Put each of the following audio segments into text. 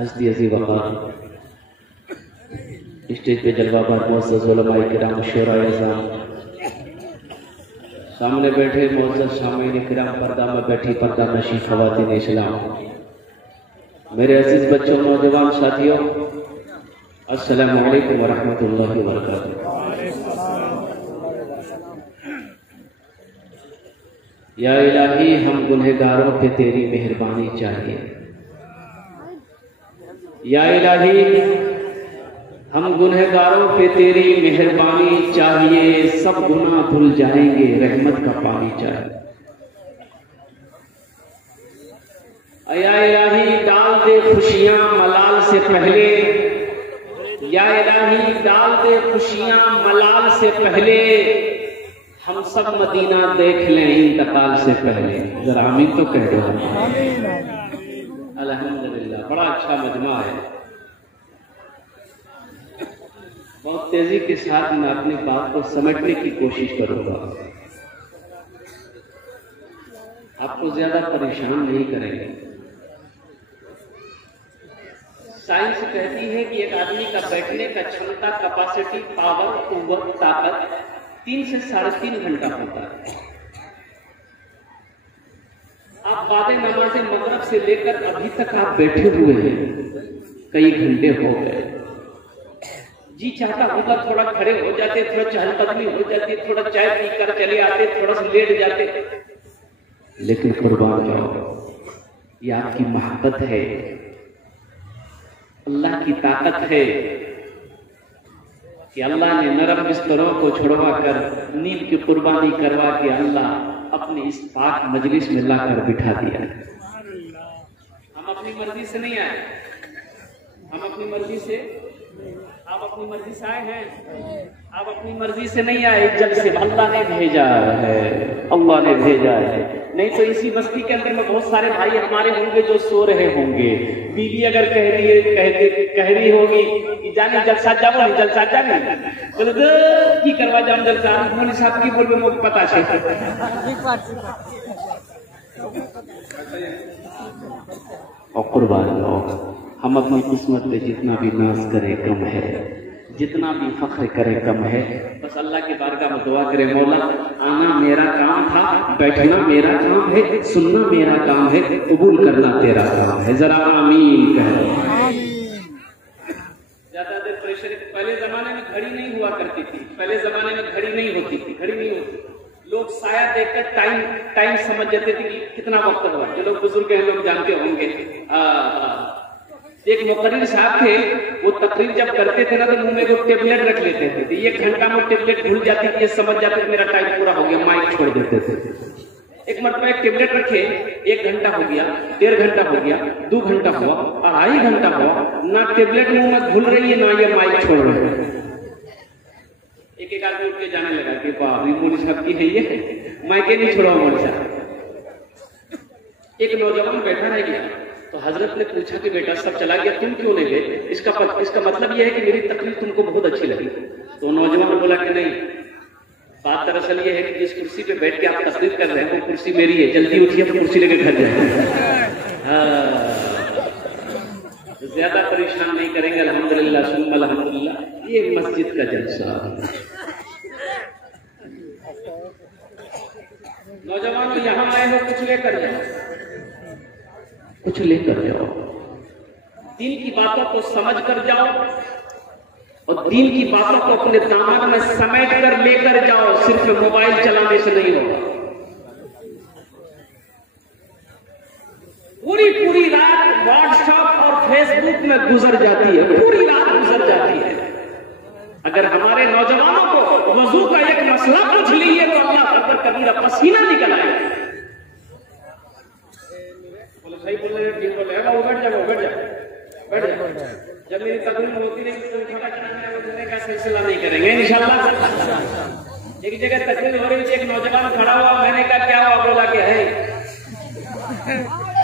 हस्ती अज़ीज़ वक़ार स्टेज पे जलवाबार मुअज़्ज़ज़ उलमाए किराम शुराए अज़ाम सामने बैठे मुअज़्ज़ज़ शामीन किराम पर्दा में बैठी पर्दा नशी ख़वातीन इस्लाम मेरे अज़ीज़ बच्चों नौजवान साथियों अस्सलामु अलैकुम व रहमतुल्लाहि व बरकातुहू। या इलाही हम गुनहगारों पे तेरी मेहरबानी चाहिए। या इलाही हम गुनहगारों पे तेरी मेहरबानी चाहिए सब गुनाह धुल जाएंगे रहमत का पानी चाहिए। या इलाही डाल दे खुशियां मलाल से पहले। या इलाही डाल दे खुशियां मलाल से पहले हम सब मदीना देख लें इंतकाल से पहले। जरा आमीन तो कह दो। अल्हम्दुलिल्लाह बड़ा अच्छा मजमा है। बहुत तेजी के साथ मैं अपनी बात को समझने की कोशिश करूंगा। आपको ज्यादा परेशान नहीं करेंगे। साइंस कहती है कि एक आदमी का बैठने का क्षमता कैपेसिटी पावर कुव्वत ताकत 3 से 3.5 घंटा होता है। आप बादे नमाज़े मगरिब से लेकर अभी तक आप बैठे हुए हैं, कई घंटे हो गए। जी चाहता होगा थोड़ा खड़े हो जाते, थोड़ा चहलकदमी हो जाती, थोड़ा चाय पीकर चले आते, थोड़ा सा लेट जाते, लेकिन कुर्बान जाओ ये आपकी मोहब्बत है, अल्लाह की ताकत है कि अल्लाह ने नरम बिस्तरों को छुड़वा कर नींद की कुर्बानी करवा के अल्लाह अपनी इस पाक मजलिस में लाकर बिठा दिया। हम अपनी मर्जी से नहीं आए, हम अपनी मर्जी से, आप अपनी मर्जी से आए हैं, आप अपनी मर्जी से नहीं आए, जब से अल्लाह ने भेजा है, अल्लाह ने भेजा है। नहीं तो इसी बस्ती के अंदर में बहुत सारे भाई हमारे होंगे जो सो रहे होंगे। बीवी अगर कह रही होगी कि जाने जलसा जाओ नहीं जलसा जाने बोले की करवा जाओ जलसा मौलवी साहब की बोलबे मुझे पता है। और कुर्बान जाओ हम अपनी किस्मत पे जितना भी नाज करें कम है, जितना भी फख्र करें कम है। बस अल्लाह की बारगाह में दुआ करें, मौला आना मेरा काम था, बैठना मेरा काम है, सुनना मेरा काम है, कबूल करना तेरा काम है। जरा आमीन कह दो। ज्यादा देर प्रेशर। पहले जमाने में घड़ी नहीं हुआ करती थी, पहले जमाने में घड़ी नहीं होती थी, घड़ी नहीं होती। लोग साया देखकर टाइम समझ जाते थे कि कितना वक्त हुआ। जो लोग बुजुर्ग हैं लोग जानते होंगे। एक मुकर्रिर साहब थे, वो तकरीर जब करते थे ना तो मुंह में वो टेबलेट रख लेते थे। 1 घंटा में टेबलेट भूल जाती थी, समझ जाते थे मेरा टाइम पूरा हो गया, माइक छोड़ देते थे। एक मरतबा एक टेबलेट रखे, 1 घंटा हो गया, 1.5 घंटा हो गया, 2 घंटा हुआ, 2.5 घंटा हुआ, ना टेबलेट मुंह में घुल रही है ना ये माइक छोड़ रहे हैं। एक आदमी उठ के जाने लगा कि वाह मौलवी साहब की है ये, माइके नहीं छोड़ा मौलवी साहब। एक नौजवान बैठा रह गया तो हजरत ने पूछा कि बेटा सब चला गया तुम क्यों नहीं गए? इसका मतलब यह है कि मेरी तकलीफ तुमको बहुत अच्छी लगी। तो नौजवान बोला कि नहीं, बात दरअसल ये है कि जिस कुर्सी पे बैठ के आप तकलीफ कर रहे हैं वो कुर्सी मेरी है, जल्दी उठिए तो कुर्सी लेके घर जाए। ज्यादा परेशान नहीं करेंगे। अल्हम्दुलिल्लाह सुम्मा अल्हम्दुलिल्लाह। ये मस्जिद का जलसा, तो यहाँ आए हो, कुछ लेकर जाओ, कुछ लेकर जाओ। दीन की बातों को समझ कर जाओ और दीन की बातों को अपने दामन में समेट कर लेकर जाओ। सिर्फ मोबाइल चलाने से नहीं होगा। पूरी रात व्हाट्सएप और फेसबुक में गुजर जाती है, पूरी रात गुजर जाती है। अगर हमारे नौजवानों को वजू का एक मसला पूछ लीजिए तो अल्लाह अकबर कबीरा पसीना निकल आए। बोले सही बोल रहे, ठीक बोल रहे, बैठ जाओ, बैठ जाओ, बैठ जाओ। जब मेरी तकलीफ होती नहीं तो छोटा करने का सिलसिला नहीं करेंगे इंशाल्लाह। एक जगह तकलीफ हो रही थी, एक नौजवान खड़ा हुआ, मैंने कहा क्या हुआ? बोला कि है,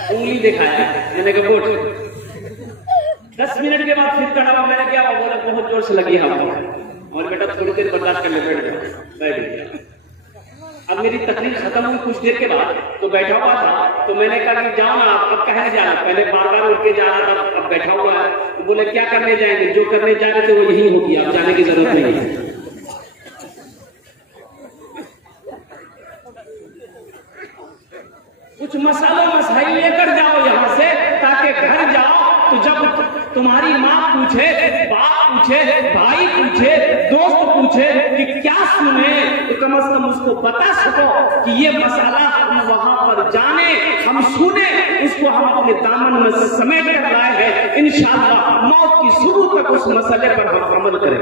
उंगली दिखाया, मैंने कहा वोट। 10 मिनट के बाद फिर खड़ा हुआ, मैंने क्या हुआ? बोला बहुत जोर से लगी हवा। और बेटा थोड़ी देर बर्दाश्त कर ले, बैठ गया, बैठ गया। अब मेरी तकलीफ खत्म हुई कुछ देर के बाद, तो बैठा हुआ था, तो मैंने कहा कि जाओ ना आप, अब कहने जाना, पहले बार बार उठ के जा रहा था, अब बैठा हुआ है। तो बोले क्या करने जाएंगे? जो करने जा रहे थे वो यही होगी, अब जाने की जरूरत नहीं है। कुछ मसाला मसाई लेकर जाओ यहाँ से, ताकि घर जाओ तो जब तुम्हारी माँ पूछे, बाप पूछे, भाई पूछे, दोस्त पूछे कि क्या सुने, तो कम से कम उसको बता सको कि ये मसाला हम वहां पर जाने, हम सुने, उसको हम अपने दामन में समेट कर लाए हैं। इंशाअल्लाह मौत की सुबह तक उस मसले पर हम अमल करें।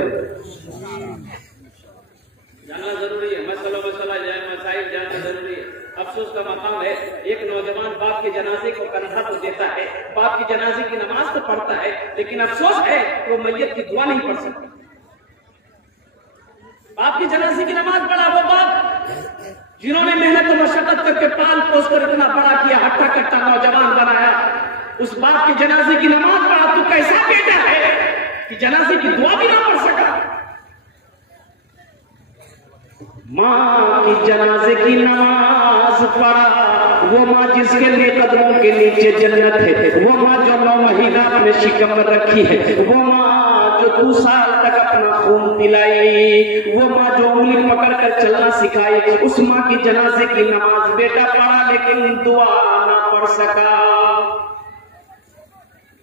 जाना जरूरी है, मसाला जाए, मसाइल जाना जरूरी है। अफसोस का मकाम है, एक नौजवान बाप के जनाजे को कंधा तो देता है, बाप की जनाजे की नमाज तो पढ़ता है, लेकिन अफसोस है वो मैयत की दुआ नहीं पढ़ सकता। बाप की जनाजे की नमाज पढ़ा वो बाप जिन्होंने मेहनत और मशक्कत करके पाल पोस कर इतना बड़ा किया, हट्टा कट्टा नौजवान बनाया, उस बाप की जनाजे की नमाज पढ़ा। तू कैसा बेटा है कि जनाजे की दुआ भी ना पढ़ सका? माँ की जनाजे की नमाज पढ़ा, वो माँ जिसके लिए कदमों के नीचे जन्नत है, वो माँ जो 9 महीना अपने शिकम में रखी है, वो माँ जो 2 साल तक अपना खून पिलाई, वो माँ जो उंगली पकड़ कर चलना सिखाई, उस माँ की जनाजे की नमाज बेटा पढ़ा लेकिन दुआ ना पढ़ सका।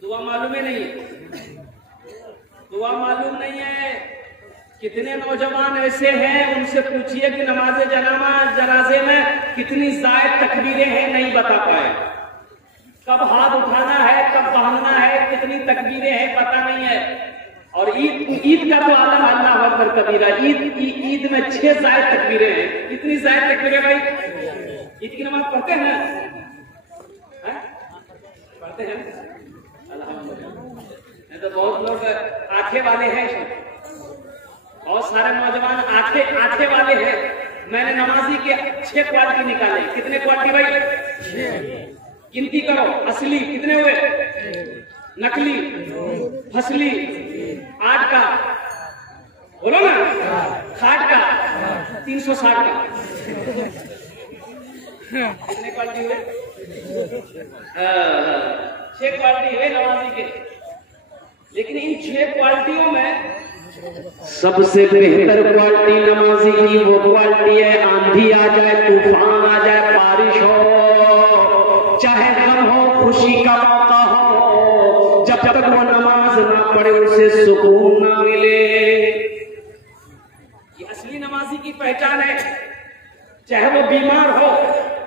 दुआ मालूम ही नहीं है, दुआ मालूम नहीं है। कितने नौजवान ऐसे हैं, उनसे पूछिए कि नमाज जनाजे में कितनी जायद तकबीरें हैं, नहीं बता पाए। कब हाथ उठाना है, कब बांधना है, कितनी तकबीरें हैं पता नहीं है। और ईद का तो आलम अल्लाह अकबर कबीरा। ईद में 6 जायद तकबीरें हैं। कितनी जायद तकबीरें भाई? ईद की नमाज पढ़ते हैं, पढ़ते हैं अल्हम्दुलिल्लाह। तो बहुत लोग आंखें वाले हैं, बहुत सारे नौजवान आंखें वाले हैं। मैंने नमाजी के 6 क्वालिटी निकाले। कितने क्वालिटी भाई? 6। गिनती करो, असली कितने हुए, नकली, फसली, 8 का, बोलो ना, 60 का, 360 का। कितने क्वालिटी हुए? 6 क्वालिटी हुए नमाजी के। लेकिन इन 6 क्वालिटियों में सबसे बेहतर क्वालिटी नमाजी की वो क्वालिटी है, आंधी आ जाए, तूफान आ जाए, बारिश हो, चाहे गम हो, खुशी का मौका हो, जब तक वो नमाज ना पढ़े उसे सुकून ना मिले। ये असली नमाजी की पहचान है। चाहे वो बीमार हो,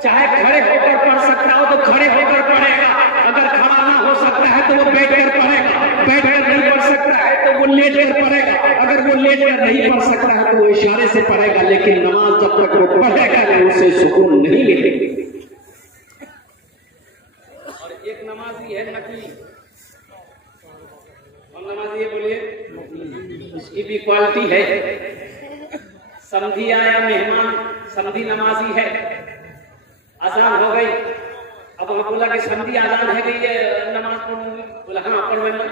चाहे खड़े होकर पढ़ सकता हो तो खड़े होकर पढ़ेगा, अगर खड़ा ना हो सकता है तो वो बैठ कर पढ़ेगा, बैठ कर नहीं पढ़ सकता है तो वो लेट कर पढ़ेगा, अगर वो लेट कर नहीं पढ़ सकता है तो वो इशारे से पढ़ेगा, लेकिन नमाज जब तक वो पढ़ेगा नहीं उसे सुकून नहीं मिलेगा। और एक नमाजी है नकली, और नमाजी है बोलिए, उसकी भी क्वालिटी है। समधी आया मेहमान, समधी नमाजी है, आजान हो गई, अब हम बोला कि समधी आजान है गई है, नमाज पढ़ूंगी, बोला हाँ पढ़ लेना,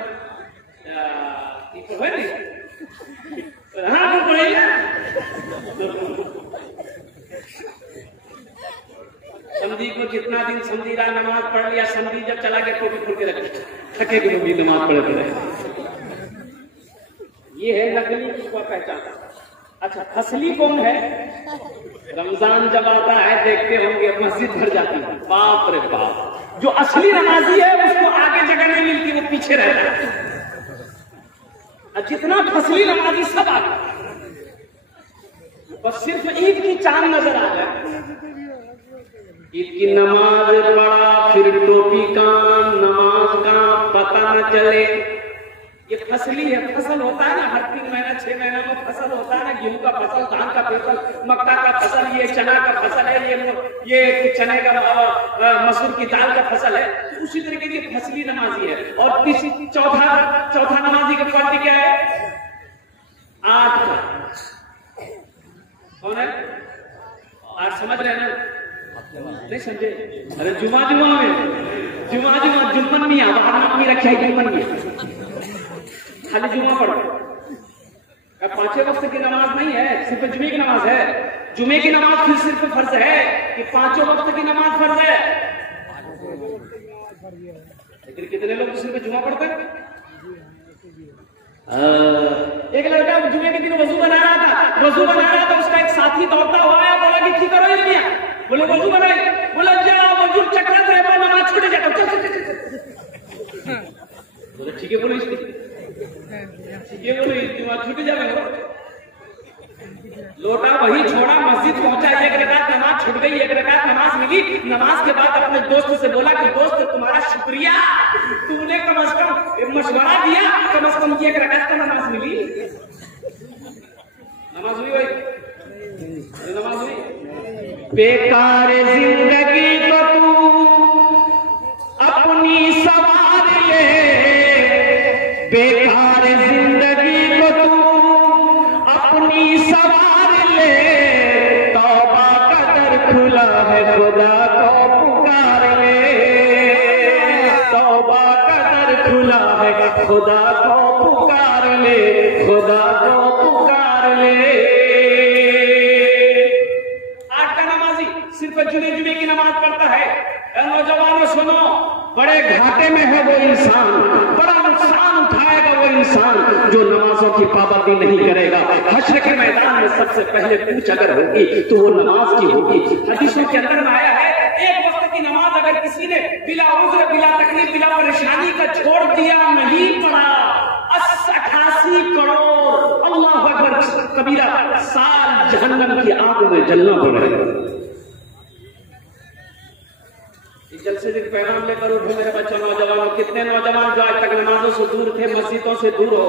हाँ पढ़ेगा। समधी को जितना दिन समधी रहा नमाज पढ़ लिया, समधी जब चला गया टोपी खोल के रखे, थके की मम्मी नमाज पढ़े। ये है नकली की पहचान। अच्छा, फसली कौन है? रमजान जब आता है देखते होंगे मस्जिद भर जाती है, बाप रे बाप। जो असली नमाजी है उसको आगे जगह नहीं मिलती, वो पीछे रहता है। जितना फसली नमाजी सब आगे, बस सिर्फ ईद की चांद नजर आ जाए, ईद की नमाज पढ़ा फिर टोपी का नमाज का पता न चले। ये फसली है, फसल होता है ना हर 3 महीना 6 महीना में फसल होता है ना, गेहूं का फसल, धान का फसल, मक्का का फसल, ये चना का फसल है, ये चने का मसूर की दाल का फसल है। तो उसी तरीके की फसली नमाजी है। और चौथा नमाजी का क्वालिटी क्या है? 8 का कौन है? 8 समझ रहे हैं ना? नहीं समझे? अरे जुमा जुम्मन मियां, बाहर नाम नहीं रखा है जुम्मन मियां, खाली जुमा पढ़ो। 5 वक्त की नमाज नहीं है, सिर्फ जुमे की नमाज है। जुमे की नमाज फिर सिर्फ फर्ज है कि 5 वक्त की नमाज फर्ज है। लेकिन कितने लोग सिर्फ जुमा पढ़ते हैं? एक लड़का जुमे के दिन वजू बना रहा था, उसका एक साथी दौड़ता हुआ आया, बोला कि ठीक करो ये, बोले वजू बनाए, बोला जाओ वजू चक्कर से नमाज छूट जाता। बोले ठीक है, बोले छूट जाएगा। लोटा वही छोड़ा, मस्जिद पहुंचा, 1 रकात नमाज छूट गई, 1 रकात नमाज मिली। नमाज के बाद अपने दोस्त से बोला कि दोस्त तुम्हारा शुक्रिया, तुमने कम से कम मशवरा दिया, कम से कम 1 रकात का नमाज मिली। नमाज हुई भाई, नमाज हुई। बेकार जिंदगी को तू अपनी सवार ले, बेकार जिंदगी को तू अपनी सवार ले, तौबा का दर खुला है खुदा को पुकार ले, तौबा का दर खुला है खुदा को पुकार ले, खुदा को पुकार ले। 8 का नमाजी सिर्फ जुमे की नमाज पढ़ता है। नौजवानों सुनो, बड़े घाटे में है वो इंसान, बड़ा नुकसान उठाएगा वो इंसान जो नमाजों की पाबंदी नहीं करेगा। हश्र के मैदान में सबसे पहले पूछ अगर होगी तो वो नमाज की होगी। हदीसों के अंदर में आया है, 1 वक्त की नमाज अगर किसी ने बिला उज़्र, बिला तकलीफ, बिला परेशानी का छोड़ दिया, नहीं पढ़ा, 88 करोड़ अल्लाह अकबर कबीरा साल जहन्नम की आग में जलना पड़ेगा। जलसे से पैगाम लेकर उठो मेरे बच्चों, नौजवानों। कितने नौजवान जो आज तक नमाजों से दूर थे, मस्जिदों से दूर हो,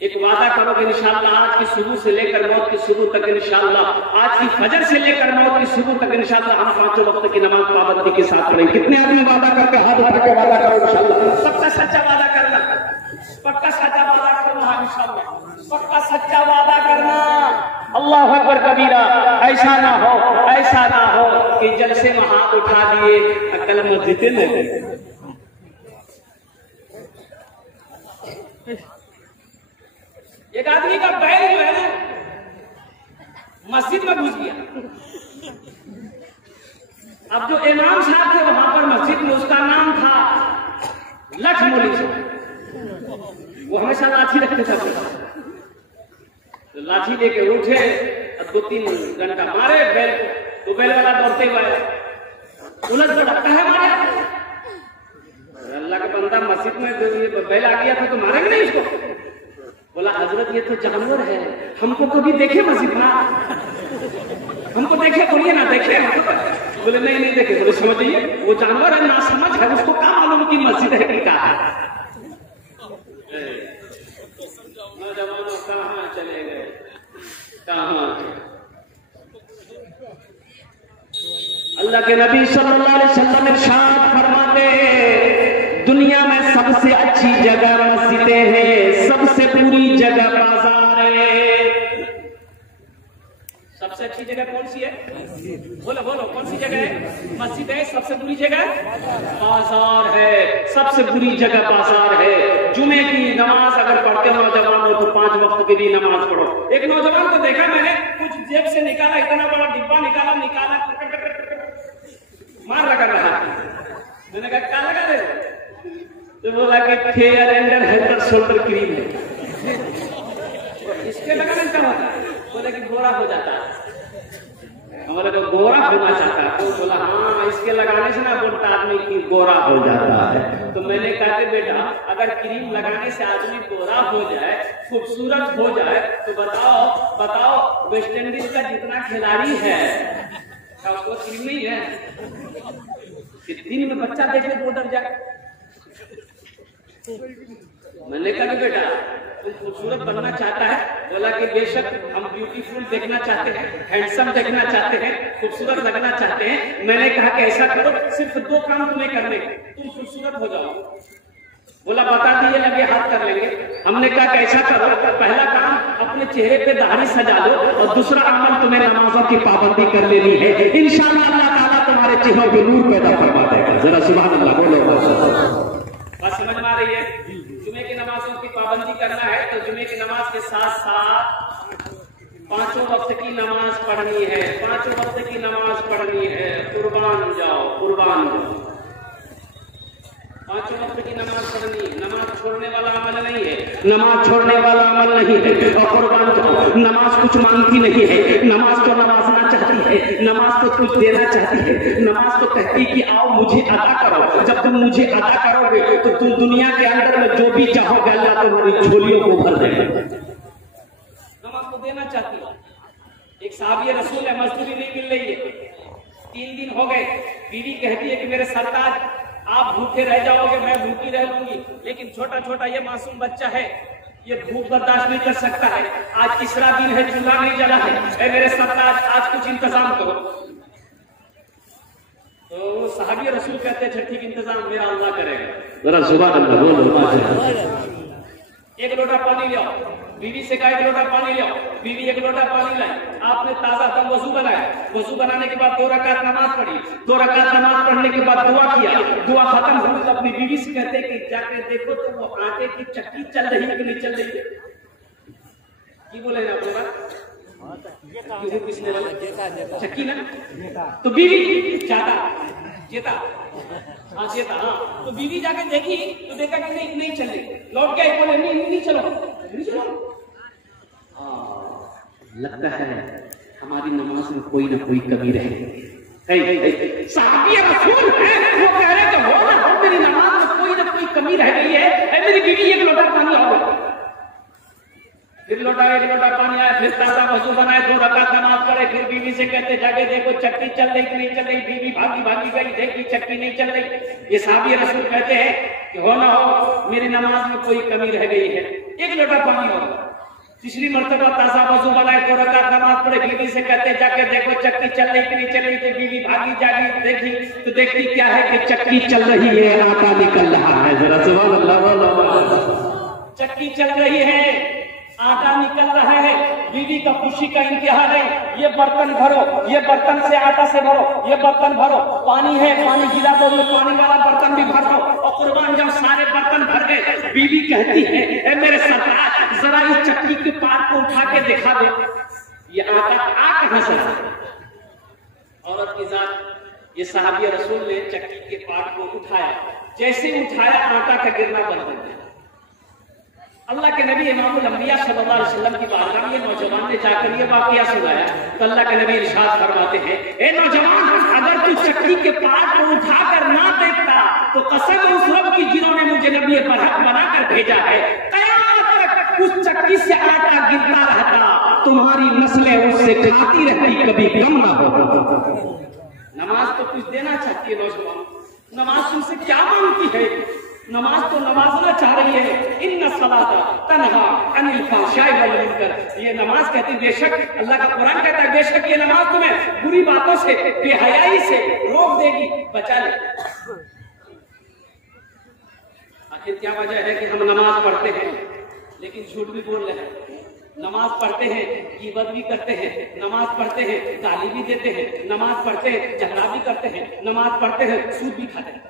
एक वादा करो कि इंशाअल्लाह आज की सुबह से लेकर मौत की सुबह तक, इंशाअल्लाह आज की फजर से लेकर मौत की सुबह तक, इंशाअल्लाह हम 5 वक्त की नमाज पाबंदी के साथ पढ़ेंगे। कितने आदमी वादा करके हाथ उठा के वादा करो इंशाअल्लाह? पक्का सच्चा वादा करना, पक्का सच्चा वादा करना इंशाअल्लाह, पक्का सच्चा वादा करना। अल्लाह अकबर कबीरा। ऐसा ना हो कि जलसे में हाथ उठा दिए, कल मस्जिद में गए। एक आदमी का बैल जो है ना मस्जिद में घुस गया। अब जो इमाम साहब थे वहां पर मस्जिद में, उसका नाम था लठ मौली साहब। वो हमेशा लाठी रखते थे, तो लाठी लेके उठे, 2-3 घंटा मारे बैल को, तो बैल वाला दौड़ते हुए उलझ पड़ा, कहे मारे? अल्लाह का बंदा मस्जिद में बैल आ गया था तो मारेंगे नहीं इसको? बोला हजरत ये तो जानवर है, हमको कभी देखे मस्जिद ना, हमको देखे बोलिए ना देखे। बोले नहीं देखे। बोले समझिए वो जानवर है, ना समझ है, उसको क्या मालूम की मस्जिद है कि क्या है। नौजवानों कहाँ चले गए, कहाँ? अल्लाह के नबी सल्लल्लाहु अलैहि वसल्लम इरशाद फरमाते, दुनिया में सबसे अच्छी जगह मस्जिदें हैं, सबसे बुरी जगह बाजार है। सबसे अच्छी जगह कौन सी है? बोलो कौन सी जगह है? मस्जिद है। सबसे बुरी जगह बाजार है, सबसे बुरी जगह बाजार है। जुमे की नमाज अगर पढ़ते हो नौजवान हो तो 5 वक्त की भी नमाज पढ़ो। एक नौजवान को देखा मैंने, कुछ जेब से निकाला, इतना बड़ा डिब्बा निकाला, मार लगा रहा। मैंने कहा क्या लगा रहे? तो बोला कि fair and health shoulder cream है। इसके लगाने का होता है। बोले कि गोरा हो जाता है। बोले तो गोरा होना चाहता है, तो बोला हाँ इसके लगाने से ना बोलता आदमी की गोरा हो जाता है। तो मैंने कहा कि बेटा अगर क्रीम लगाने से आदमी गोरा हो जाए, खूबसूरत हो जाए, तो बताओ वेस्ट इंडीज का जितना खिलाड़ी है क्या उसको क्रीम नहीं है कि दिन में बच्चा देखने को डर जाए। मैंने कहा कि बेटा तुम खूबसूरत बनना चाहता है? बोला कि बेशक हम ब्यूटीफुल देखना चाहते हैं, हैंडसम देखना चाहते हैं, खूबसूरत लगना चाहते हैं। मैंने कहा कि ऐसा करो, सिर्फ 2 काम तुम्हें करने, तुम खूबसूरत हो जाओ। बोला बता दिए, लगे हाथ कर लेंगे। हमने कहा कि ऐसा करो, पहला काम अपने चेहरे पे दाढ़ी सजा लो और दूसरा अमल तुम्हें नमाजों की पाबंदी कर लेनी है। इंशाअल्लाह अल्लाह ताला तुम्हारे चेहरों पे नूर पैदा फरमा देगा। जरा सुभान अल्लाह बोलो। बस समझ में आ रही है? जुमे की नमाजों की पाबंदी करना है तो जुमे की नमाज के साथ साथ 5 वक्त की नमाज पढ़नी है। 5 वक्त की नमाज पढ़नी है। कुर्बान जाओ, कुर्बान जाओ। 5 वक्त की नमाज पढ़नी, नमाज छोड़ने वाला अमल नहीं है, नमाज छोड़ने वाला अमल नहीं है। और कुर्बान जाओ, नमाज कुछ मांगती नहीं है, नमाज तो नवाजना चाहती है, नमाज तो कुछ देना चाहती है, नमाज तो कहती कि आओ मुझे अदा करो। जब तुम मुझे अदा करोगे तो तुम दुनिया के अंदर में जो भी चाहोगे अल्लाह तुम्हारी झोलियों को भर देगा। नमाज तो देना चाहती है। एक साहबी रसूल है, मजदूरी नहीं मिल रही है, 3 दिन हो गए, बीवी कहती है कि मेरे सरताज आप भूखे रह जाओगे, मैं भूखी रह लूंगी, लेकिन छोटा छोटा ये मासूम बच्चा है, ये भूख बर्दाश्त नहीं कर सकता है। आज तीसरा दिन है, चूल्हा नहीं जला है, मेरे सरताज आज कुछ इंतजाम करो। तो साहबी रसूल कहते हैं ठीक इंतजाम मेरा अल्लाह करेगा। जरा सुभान अल्लाह बोलो। 1 लोटा पानी ले आओ। बीवी से कहा 1 लोटा पानी ले आओ। बीवी 1 लोटा पानी लाए। आपने ताजा तब वजू बनाया। वजू बनाने के बाद 2 रकात नमाज पढ़ी। 2 रकात नमाज पढ़ने के बाद दुआ किया। दुआ खत्म हुई तो अपनी बीवी से कहते कि जाके देखो तो वो आटे की चक्की चल रही है कि नहीं चल रही है। की बोले ना पूरा किसने चक्की ना, तो बीवी जेता हाँ जेता हाँ, तो बीवी जाके देखी तो देखा कि नहीं चल रही। लौट के बोले नहीं चलो। लगता है हमारी नमाज में कोई ना कोई कमी रहे। साहबी रसूल है, वो कह रहे कि हो ना हो मेरी नमाज में कोई ना कोई कमी रह गई है। मेरी बीवी 1 लोटा पानी आओ। फिर 1 लोटा पानी आया, फिर ताजा वजू बनाए, 2 रकात नमाज पढ़े। फिर बीवी से कहते जाके देखो चक्की चल रही कि नहीं चल रही। बीवी भागी गई, देखी चक्की नहीं चल रही। ये साहबी रसूल कहते हैं कि हो ना हो मेरी नमाज में कोई कमी रह गई है, 1 लोटा पानी हो। तीसरी मर्तबा ताजा वजू बनाए, 2 रकात नमाज पढ़े। बीवी से कहते जाके देखो चक्की चल रही कि नहीं चल रही। तो बीवी भागी देखी तो देखती क्या है कि चक्की चल रही है, आटा निकल रहा है। जरा सुभान अल्लाह। चक्की चल रही है, आटा निकल रहा है। बीवी का खुशी का इंतहा है। ये बर्तन भरो, ये बर्तन से आटा से भरो, ये बर्तन भरो। पानी है, पानी गिरा दो, ये पानी वाला बर्तन भी भर दो। और कुर्बान जब सारे बर्तन भर गए, बीवी कहती है मेरे सरदार जरा इस चक्की के पार को उठा के दिखा दे, ये आटा आ कहां से। औरत की जात ये साहबी रसूल ने चक्की के पार को उठाया। जैसे उठाया आटा का गिरना बंद हो गया। अल्लाह के नबी इमामुल अंबिया सल्लल्लाहु अलैहि वसल्लम की बारगाह में ये नौजवान ने जाकर ये वाकया सुनाया तो अल्लाह के नबी इरशाद फरमाते हैं, ए नौजवान अगर तू चक्की के पार को उठाकर ना देखता तो कसम उस रब की जिन्होंने मुझे नबी बनाकर भेजा है, क़यामत तक उस चक्की से आटा गिरता रहता, तुम्हारी नस्लें उससे खाती रहती, कभी कम ना हो। नमाज तो कुछ देना चाहती है नौजवान, नमाज तुमसे क्या मांगती है? नमाज तो नवाजना चाह रही है। इन्ना सलाता तन्हा अनिल फहशाई वल मुनकर। ये नमाज कहती है, बेशक अल्लाह का कुरान कहता है बेशक ये नमाज तुम्हें बुरी बातों से, बेहयाई से रोक देगी, बचा ले। आखिर क्या वजह है कि हम नमाज पढ़ते हैं लेकिन झूठ भी बोल रहे हैं, नमाज पढ़ते हैं ग़ीबत भी करते हैं, नमाज पढ़ते हैं गाली भी देते हैं, नमाज पढ़ते हैं झगड़ा भी करते हैं, नमाज पढ़ते हैं सूद भी खाते हैं।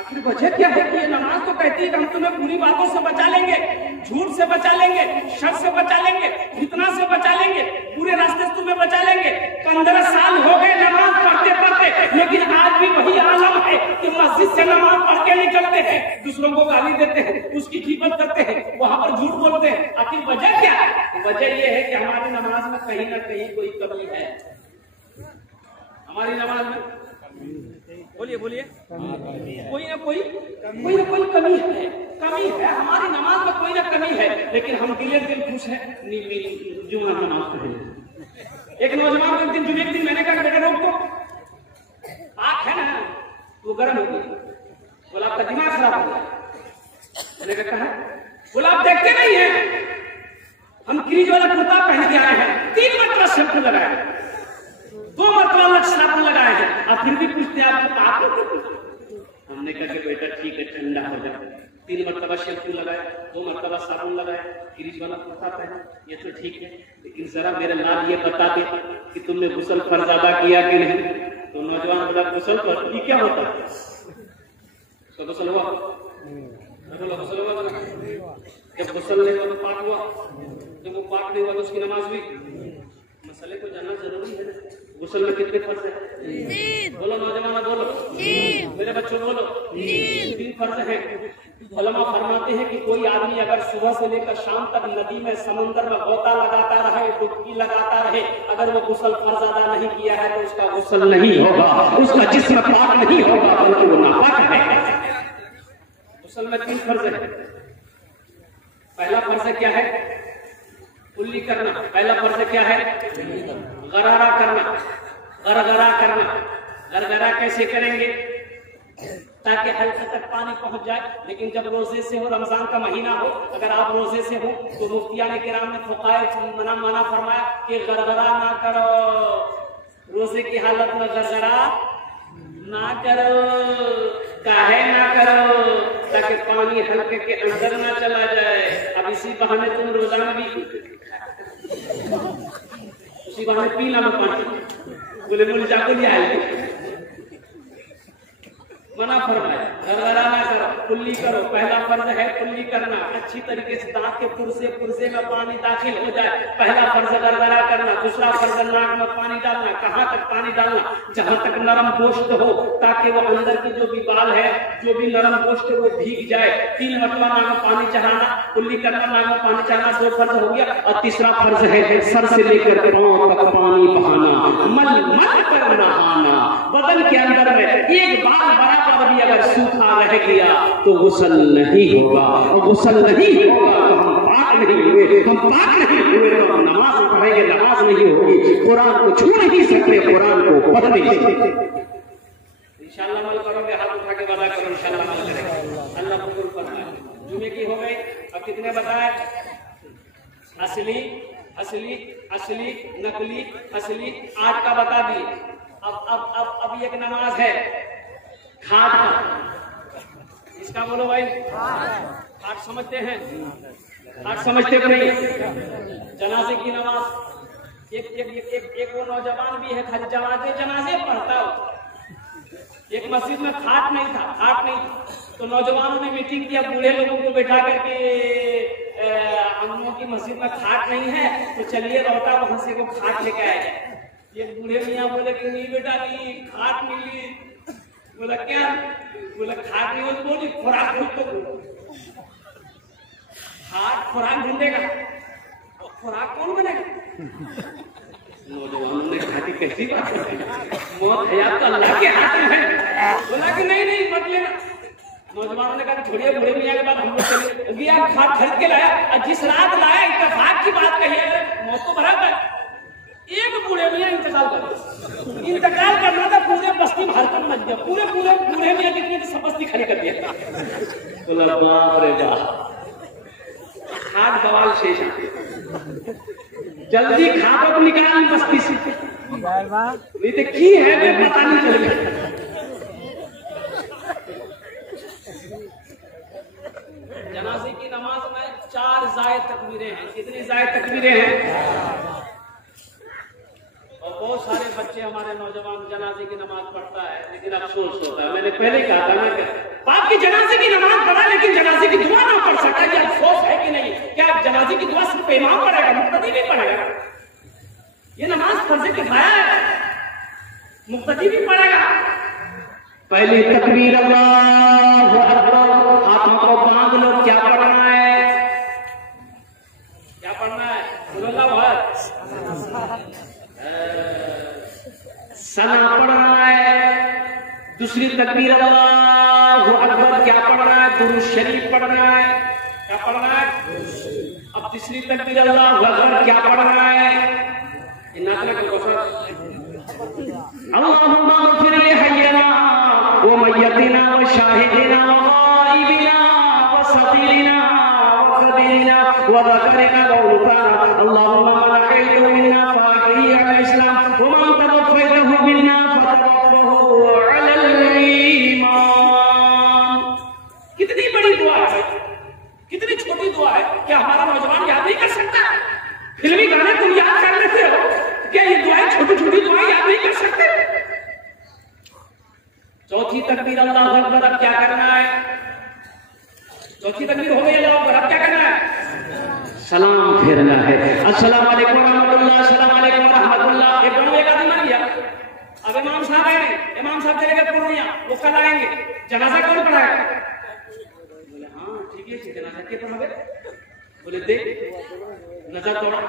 आखिर वजह क्या है कि ये नमाज तो कहती है कि हम तुम्हें बुरी बातों से बचा लेंगे, झूठ से बचा लेंगे, शर से बचा लेंगे, फितना से बचा लेंगे, पूरे रास्ते से तुम्हें बचा लेंगे। 15 साल हो गए नमाज पढ़ते पढ़ते, लेकिन आज भी वही आलम है कि मस्जिद से नमाज पढ़ के निकलते हैं, दूसरों को गाली देते हैं, उसकी कीमत करते हैं, वहां पर झूठ बोलते हैं। आखिर वजह क्या है? वजह यह है कि हमारी नमाज में कहीं ना कहीं कोई कमी है। हमारी नमाज में बोलिए बोलिए कोई ना कोई कमी है। हमारी नमाज में कोई ना कमी है, लेकिन हम दिल खुश है जुम्मा नमाज पढ़े। एक नौजवान एक दिन जुमे के दिन मैंने कहा बेटा रोक तो, आंख है ना वो गर्म हो गई, बोला आपका दिमाग खराब हो गया। मैंने कहा बोला आप देखते नहीं है हम क्रीज वाला कुर्ता पहन के आए हैं, 3 मरतबा शैम्पू लगाए, 2 मरतबा साबुन लगाए हैं, और फिर भी पूछते आपको पाप। हमने कहा कि बेटा ठीक है ठंडा हो जाए, 3 मरतबा शैम्पू लगाए, 2 मरतबा साबुन लगाए, क्रीज वाला कुर्ता पहना, ये तो ठीक है, लेकिन जरा मेरे लाल ये बता दे कि तुमने गुस्ल फर्ज अदा किया कि नहीं। तो नौजवान बोला गुस्ल फर्ज ये क्या होता है? तो गुस्ल हुआ, गुस्ल हुआ, जब गुस्ल नहीं हुआ तो पाक हुआ, जब वो पाक नहीं हुआ तो उसकी नमाज हुई। मसले को जानना जरूरी है। गुस्ल में कितने फर्ज है? बोलो नौजवान बोलो, मेरे बच्चों बोलो, 3 फर्ज है। उलमा फरमाते हैं कि कोई आदमी अगर सुबह से लेकर शाम तक नदी में समंदर में गोता लगाता रहे, डुबकी लगाता रहे, अगर वो गुस्ल फर्ज अदा नहीं किया है तो उसका गुस्ल नहीं होगा, उसका जिस्म पाक नहीं होगा, बल्कि वो नापाक है। गुस्ल में 3 फर्ज है। पहला फर्ज क्या है? कुल्ली करना। पहला फर्ज क्या है? गरारा करना, गरगरा करना। गरगरा कैसे करेंगे? ताकि हल्के तक पानी पहुंच जाए। लेकिन जब रोजे से हो, रमजान का महीना हो, अगर आप रोजे से हो तो मुफ्तियाने किराम ने फुकाए मना फरमाया कि गरगरा ना करो, रोजे की हालत में गरगरा ना करो। काहे ना करो? ताकि पानी हल्के के अंदर ना चला जाए। अब इसी बहाने तुम रोजा में भी उसी बहाने पी ना पानी, बोले मुझे जाको लिया है, मना फरमाया। गरगरा ना करो, कुल्ली करो। पहला फर्ज है कुल्ली करना, अच्छी तरीके से दांत के पुरजे में पानी दाखिल हो जाए। पहला फर्ज गरगरा करना। दूसरा फर्ज नाक में पानी डालना। कहाँ तक पानी डालना? जहां तक नरम गोश्त हो, ताकि वो अंदर की जो भी बाल है, जो भी नरम गोश्त है वो भीग जाए। 3 मरतबा नाक में पानी चढ़ाना, कुल्ली करना, नाक में पानी चढ़ाना, 2 फर्ज हो गया। और तीसरा फर्ज है सर से लेकर पांव तक पानी बहाना, मल कर नहाना। बदन के अंदर में एक बाल बराबर भी अगर सूखा रह गया तो गुस्ल नहीं होगा, और गुस्ल नहीं होगा तो हम पाक नहीं हुए। हम पाक नहीं हुए तो हम नमाज पढ़ेंगे, नमाज नहीं होगी। कुरान को छू नहीं सकते, कुरान को पढ़ नहीं सकते। इंशाअल्लाह अमल करोगे, हाथ उठा के वादा करो इंशाअल्लाह अमल करेंगे। अल्लाह कबूल फरमाए। जुमे की हो गई। अब कितने बताए? असली असली असली नकली असली 8 का बता दिए। अब एक नमाज है खाट का। इसका बोलो भाई, खाट समझते हैं? खाट समझते को नहीं? जनाजे की नमाज। एक वो नौजवान भी है खाली जनाजे पढ़ता हो। एक मस्जिद में खाट नहीं था, तो नौजवानों ने मीटिंग किया, बूढ़े लोगों को बैठा करके हम लोगों की मस्जिद में खाट नहीं है, तो चलिए लौटा वहां से वो खाट लेके आए। ये बूढ़े मियाँ बोले कि नहीं बेटा नहीं, खाट मिली। बोला क्या? बोला खाट नहीं हो तो बोली खुराक ढूंढ तो। खाट खुराक ढूंढेगा, खुराक कौन बनेगा? नौजवानों ने कहा कि कैसी बात है, मौत हयात तो अल्लाह के हाथ में है। बोला कि नहीं मत लेना। नौजवानों ने कहा छोड़िए, बूढ़े मियाँ के बाद हम लोग चले गया, खाट खरीद के लाया, और जिस रात लाया इत्तेफाक की बात कही है, मौत तो बराबर। एक बूढ़े मियाँ इंतकाल करना था, पूरे बस्ती भारत मच गया, पूरे बूढ़े मियाँ कितने सब बस्ती खड़ी कर दिया। बोला बाप रे बाप, खाट बवाल शेष। जल्दी खाटों को निकाल बस्ती से, नहीं तो की है वे पता नहीं चलेगा। जनाजे की नमाज में 4 जायद तकबीरें हैं। कितनी जायद तकबीरें हैं? और बहुत सारे बच्चे हमारे नौजवान जनाजे की नमाज पढ़ता है, लेकिन अफसोस होता है। मैंने पहले कहा था ना कि बाप की जनाजे की नमाज पढ़ा, लेकिन जनाजे की दुआ ना पढ़ सका। ये अफसोस है कि नहीं? क्या जनाजे की दुआ सिर्फ इमाम पढ़ेगा, मुक्तदी भी पढ़ेगा? ये नमाज फर्ज किफाया है, मुक्तदी भी पढ़ेगा। पहली तकबीर अल्लाहु अल्लाहु अकबर, हाथों को बांध लो। क्या पढ़ना है? क्या पढ़ना है? सना पढ़ना है। दूसरी तकबीर अल्लाहु अकबर। क्या पढ़ना है? दुरूद शरीफ पढ़ना है। क्या पढ़ना है? अब तीसरी तकबीर अल्लाहु अकबर। क्या पढ़ना है? अल्लाहुम्मा इग़फिर li hayyina व मय्यतिना व शाहिदिना व गाइबिना व सगीरिना व कबीरिना व ज़करिना व उन्साना। अल्लाहुम्मा मन अहयतहु मिन्ना फ़अहयिही अलल इस्लाम व मन तवफ़्फ़यतहु मिन्ना फ़तवफ़्फ़हु अलल ईमान। कितनी बड़ी दुआ है, कितनी छोटी दुआ है। क्या हमारा नौजवान याद नहीं कर सकता? फिल्मी गाने तुम याद कर लेते हो, क्या ये दुआएं छोटी छोटी दुआएं याद नहीं कर सकते? चौथी तकबीर अल्लाहु अकबर। अब क्या करना है? चौथी तकबीर हो गई अल्लाहु अकबर। अब क्या करना है? सलाम फेरना है। अस्सलाम वालेकुम रहमतुल्लाह, अस्सलाम वालेकुम रहमतुल्लाह। एक दोनों एक आदमी मर गया। अब इमाम साहब आए, इमाम साहब चले गए पूर्णिया, वो कल आएंगे। जनाजा कौन पढ़ाएगा? बोले हाँ ठीक है, जनाजा के पढ़ोगे? बोले देख नजर दौड़ा,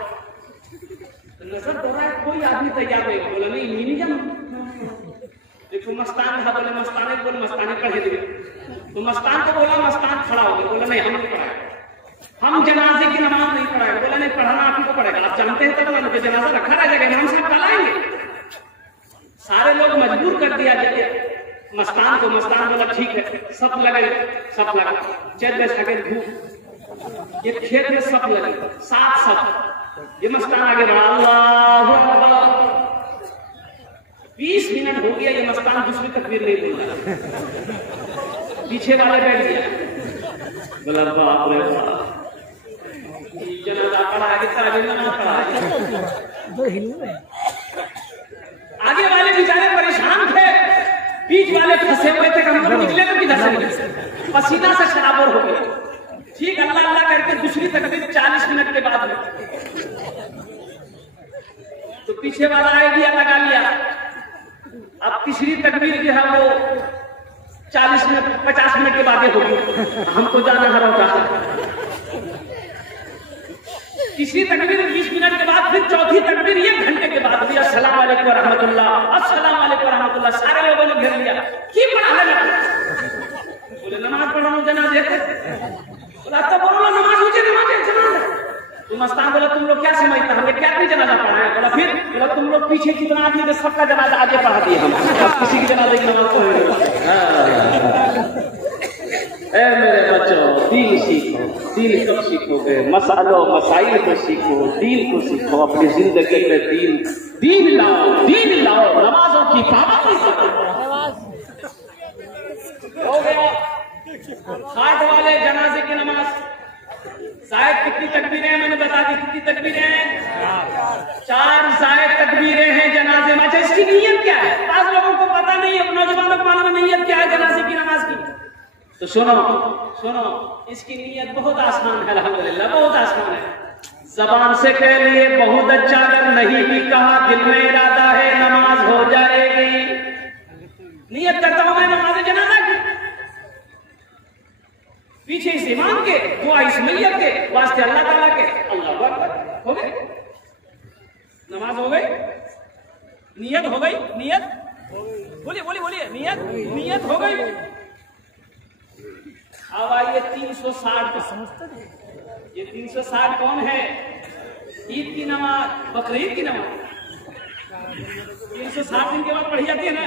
नजर दौड़ा कोई आदमी तैयार नहीं। बोला नहीं मीनी जम देखो मस्तान था। बोले मस्ताने, बोले मस्ताने पढ़े देंगे। तो मस्तान को बोला, मस्तान खड़ा हो गया। बोला नहीं हम नहीं पढ़ाएंगे, हम जनाजे की नमाज नहीं पढ़ाएंगे। बोला नहीं पढ़ाना आप ही को पड़ेगा, आप जानते हैं तो ना जनाजा रखा रह जाएगा, हम सब कल आएंगे। सारे लोग मजबूर कर दिया जाते मस्तान को। मस्तान बोला ठीक है, सब लगे, सब लगा। चल बैठा धूप, ये खेत में सब लगे, सात सब। ये मस्तान आगे बढ़ा, अल्लाहु अकबर। 20 मिनट हो गया, ये मस्तान दूसरी तकबीर नहीं बोल रहा। पीछे वाले बैठ गया, बोला बाप रे बाप, जनाजा पढ़ा है, नमाज पढ़ा है। आगे वाले बेचारे परेशान थे, बीच वाले फंसे हुए थे। हम लोग निकले तो किधर से निकले, पसीना से शराबर हो गए। ठीक अल्लाह अल्लाह करके दूसरी तकबीर 40 मिनट के बाद हुई। तो पीछे वाला आइडिया लगा लिया, अब तीसरी तकबीर जो है वो 40 मिनट 50 मिनट के बाद होगी, हमको जाना है रोका। तीसरी तकबीर 20 मिनट के बाद, फिर चौथी तकबीर 1 घंटे के बाद हुई। अस्सलाम वालेकुम रहमतुल्लाह, अस्सलाम वालेकुम रहमतुल्लाह। सारे लोगों ने घेर लिया, की पढ़ा लगा? बोले नमाज पढ़ाऊं जनाजे। बोला तो बोलो नमाज मुझे नमाज जनाजा। तो मस्तान बोला तुम लोग क्या समझते, हमने क्या नहीं जनाजा पढ़ा है? बोला फिर? बोला तुम लोग पीछे कितना आदमी थे, सबका जनाजा आगे पढ़ा दिए हम, किसी की जनाजे की नमाज पढ़। ए मेरे बच्चों, दीन सीखो। दीन कब सीखोगे? मसालों मसाइल को सीखो, दीन को सीखो। अपनी जिंदगी में दीन लाओ, दीन लाओ। नमाजों की पाबंदी करो। हो गया हाथ वाले जनाजे की नमाज। शायद कितनी तकबीरें मैंने बता दी, कितनी तकबीरें? 4 शायद तकबीरें हैं जनाजे में। अच्छा इसकी नीयत क्या है? आज लोगों को पता नहीं है, नौजवानों को मालूम है नीयत क्या है जनाजे की नमाज की। तो सुनो सुनो, इसकी नीयत बहुत आसान है, अल्हम्दुलिल्लाह बहुत आसान है। जबान से कह लिए बहुत अच्छा, अगर नहीं भी कहा दिल में इरादा है नमाज हो जाएगी। नियत करता हूं मैं नमाज जनाजा की, पीछे इस इमाम के, दुआ इस मैयत के, वास्ते अल्लाह ताला के। अल्लाह अकबर। हो गई नमाज, हो गई नियत, हो गई नियत। बोलिए बोलिए बोलिए, नियत नियत हो गई। अब आइए 360 को समझते हैं। ये 360 कौन है? ईद की नमाज, बकरीद की नमाज 360 दिन के बाद पढ़ी जाती है ना।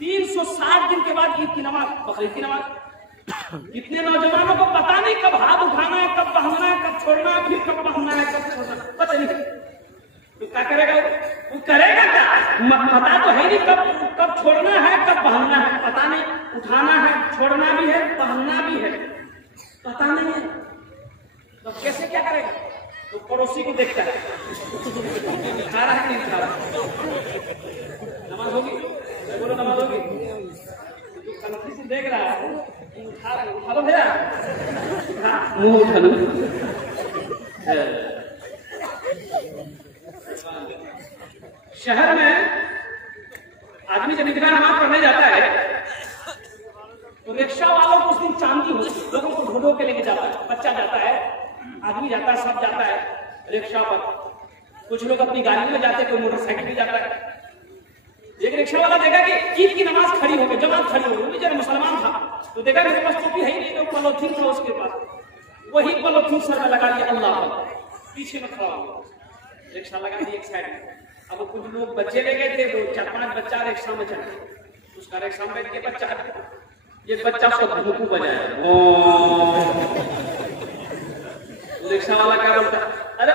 360 दिन के बाद ईद की नमाज, बकरीद की नमाज। कितने नौजवानों को पता नहीं कब हाथ उठाना है, कब बांधना है, कब छोड़ना है, फिर कब बांधना है, कब छोड़ना है, पता नहीं। तो क्या करेगा वो करेगा क्या? पता तो है नहीं कब छोड़ना है, कब बांधना है, पता नहीं। उठाना है, छोड़ना भी है, बांधना भी है, पता नहीं है। तो कैसे क्या करेगा? तो पड़ोसी को देखता है, खा रहा है नहीं खा रहा। नमाज होगी, बोलो नमाज होगी। कंट्री से देख रहा है, उठा लो भैया, मुंह उठा लो। शहर में आदमी जब इतना नमाज पढ़ने जाता है तो रिक्शा वालों को उस दिन चांदी हो, लोगों को ढो के लेके जाता है, बच्चा जाता है, आदमी जाता है, सब जाता है रिक्शा पर। कुछ लोग अपनी गाड़ी में जाते हैं, कोई मोटरसाइकिल में जाता है। एक रिक्शा वाला देखा कि ईद की नमाज खड़ी हो गई, जमात खड़ी हो गई, जरा मुसलमान था, तो देखा मेरे पास टोपी है ही नहीं, तो पॉलिथीन था उसके पास, वही पॉलिथीन सर में लगा दिया, अल्लाह पीछे में खड़ा हो, रिक्शा लगा दी एक साइड में। अब कुछ लोग बच्चे ले गए थे, वो 4-5 बच्चा रिक्शा में चढ़े, उसका रिक्शा में बैठ के बच्चा, ये बच्चा उसको भूकू बजाया, रिक्शा वाला क्या बोलता, अरे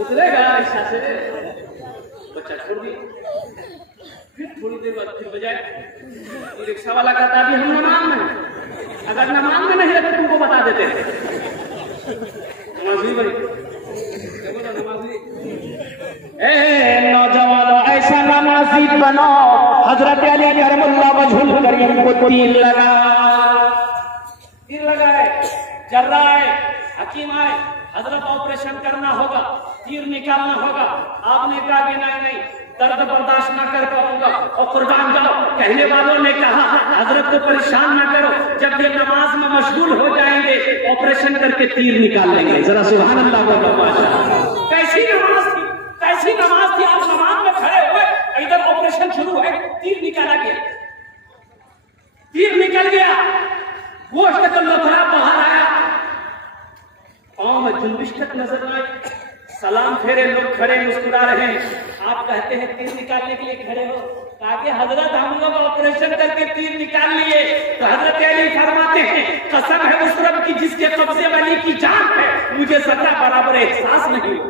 उतरेगा रिक्शा से, बच्चा छोड़ दिया। फिर थोड़ी देर बाद फिर बजाए, रिक्शा वाला कहता अभी हम नमाज में हैं, अगर नमाज में नहीं रहते तुमको बता देते हैं। नमाज़ी भाई नौजवानों ऐसा नमाजी बनो, हजरत अली करमुल्लाह वजहुल करीम को तीर लगाए, जर्रा आए, हकीम आए, हजरत ऑपरेशन करना होगा, तीर निकालना होगा, आपने कहा कि नहीं दर्द बर्दाश्त ना कर पाऊंगा और कुर्बान जाओ। कहने वालों ने कहा हजरत को परेशान ना करो, जब ये नमाज में मशगूल हो जाएंगे ऑपरेशन करके तीर निकाल लेंगे। जरा सुभान अल्लाह बोलो। कैसी नमाज थी, आप नमाज में खड़े हुए, इधर ऑपरेशन शुरू है, तीर निकाला गया, तीर निकल गया, गोश्त का लोथड़ा बाहर आया, पांव में जुम्बिश तक नजर आए, सलाम फेरे, लोग खड़े मुस्कुरा रहे हैं। आप कहते हैं तीर निकालने के लिए खड़े हो, ताकि हजरत हम लोग ऑपरेशन करके तीर निकाल लिए। तो हजरत अली फरमाते हैं कसम है उस रब की जिसके कब्जे वाली की जान है, मुझे सदा बराबर एहसास नहीं हो।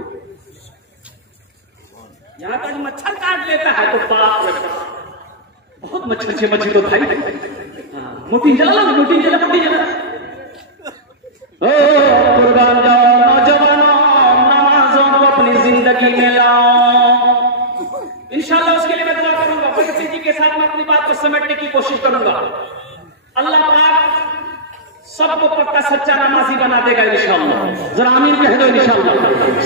यहाँ का मच्छर काट लेता है तो बाप रे बहुत मच्छर से मच्छी तो भाई मोटी जला कुर्बान जाओ नौजवानों, नमाजों को अपनी जिंदगी में लाओ। इंशाल्लाह उसके लिए मैं दुआ करूंगा, बड़ी जी के साथ मैं अपनी बात को समेटने की कोशिश करूंगा। अल्लाह पाक सबको पक्का सच्चा नमाजी बना देगा इंशाल्लाह। जरा आमीन कह दो इंशाल्लाह।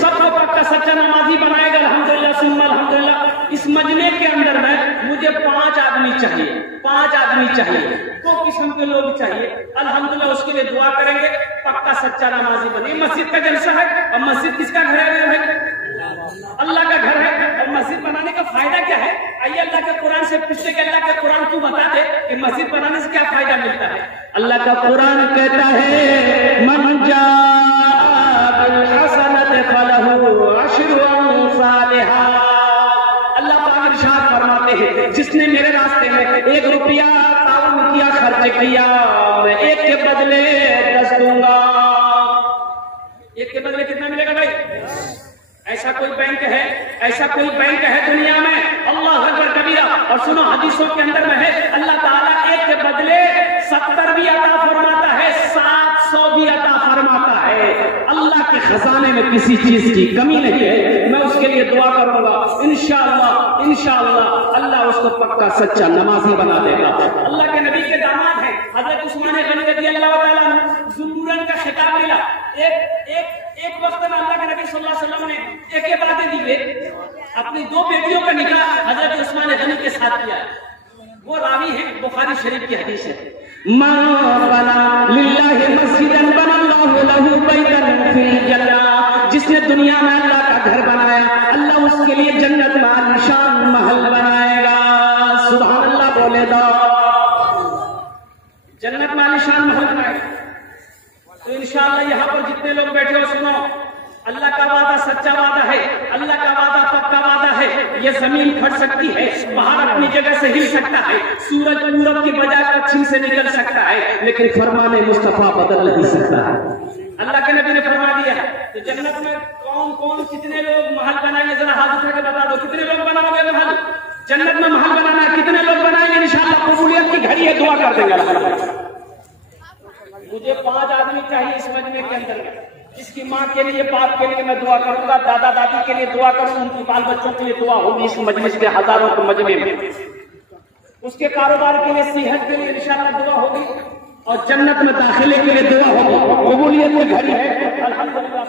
सबको पक्का सच्चा नमाजी बनाएगा अल्हम्दुलिल्लाह सुम्मा अल्हम्दुलिल्लाह। इस मजमे के अंदर में मुझे 5 आदमी चाहिए, 5 आदमी चाहिए, 2 किस्म के लोग चाहिए। अल्हम्दुलिल्लाह उसके लिए दुआ करेंगे, पक्का सच्चा नमाजी बने। मस्जिद का जलसा है, और मस्जिद किसका घर है भाई? अल्लाह का घर है। और मस्जिद बनाने का फायदा क्या है? आइए अल्लाह के कुरान से पूछते कि अल्लाह के कुरान क्यों बता दे कि मस्जिद बनाने से क्या फायदा मिलता है। अल्लाह का कुरान कहता है मन जाअ बिल हसनति फलहु अशरु अम्सालिहा। अल्लाह पाक इरशाद फरमाते हैं जिसने मेरे रास्ते में 1 रुपया ताउन किया, खर्च किया, मैं 1 के बदले 10 दूंगा। 1 के बदले कितना मिलेगा भाई? ऐसा कोई बैंक है दुनिया में? अल्लाह अकबर कबीरा। और सुनो हदीसों के अंदर में है अल्लाह ताला 1 के बदले 70 भी अता फरमाता है, 700 भी अता फरमाता है। अल्लाह के खजाने में किसी चीज की कमी नहीं है। मैं उसके लिए दुआ करूंगा इंशाअल्लाह अल्लाह उसको पक्का सच्चा नमाजी बना देगा। अल्लाह के नबी के दामाद हैं हजरत उस्मान गनी रज़ियल्लाहु ताला अन्हु, ज़ुन्नूरैन का खिताब मिला। एक वक्त में अल्लाह के नबी सल्लल्लाहु अलैहि वसल्लम ने एक बातें दिए, अपनी 2 बेटियों का निकाह हजरत उस्मान गनी के साथ किया। वो रावी है, बुखारी शरीफ की हदीस है। मान बना लिल्लाहि मस्जिदन बनल्लाहु लहु बैतन फिल जन्नह। जिसने दुनिया में अल्लाह का घर बनाया, अल्लाह उसके लिए जन्नत में आलीशान महल बनाएगा। सुभान अल्लाह बोले दो। जन्नत में आलीशान महल बनाएगा। तो इंशाअल्लाह यहाँ पर जितने लोग बैठे हो सुनो, अल्लाह का वादा सच्चा वादा है, अल्लाह का वादा पक्का वादा है। ये जमीन फट सकती है, पहाड़ अपनी जगह से हिल सकता है, सूरज पूरब की बजाय पश्चिम से निकल सकता है, लेकिन फरमाने मुस्तफा बदल नहीं सकता है। अल्लाह के नबी ने फरमा दिया। तो जन्नत में कौन कौन कितने लोग महल बनाएंगे? जरा हाथ उठा के बता दो, कितने लोग बनाओगे महल? जन्नत में महल बनाना कितने लोग बनाएंगे? इंशाअल्लाह कबूलियत की घड़ी है, दुआ कर देंगे। मुझे 5 आदमी चाहिए इस मजमे के अंदर में। इसकी माँ के लिए, बाप के लिए मैं दुआ करूंगा, दादा दादी के लिए दुआ करूंगा, उनकी बाल बच्चों के लिए दुआ होगी इस मजलिस के हजारों के मजमे में। उसके कारोबार के लिए, सेहत के लिए इंशाअल्लाह दुआ होगी, और जन्नत में दाखिले के लिए दुआ होगी। कबूलियत की घड़ी है अल्हम्दुलिल्लाह।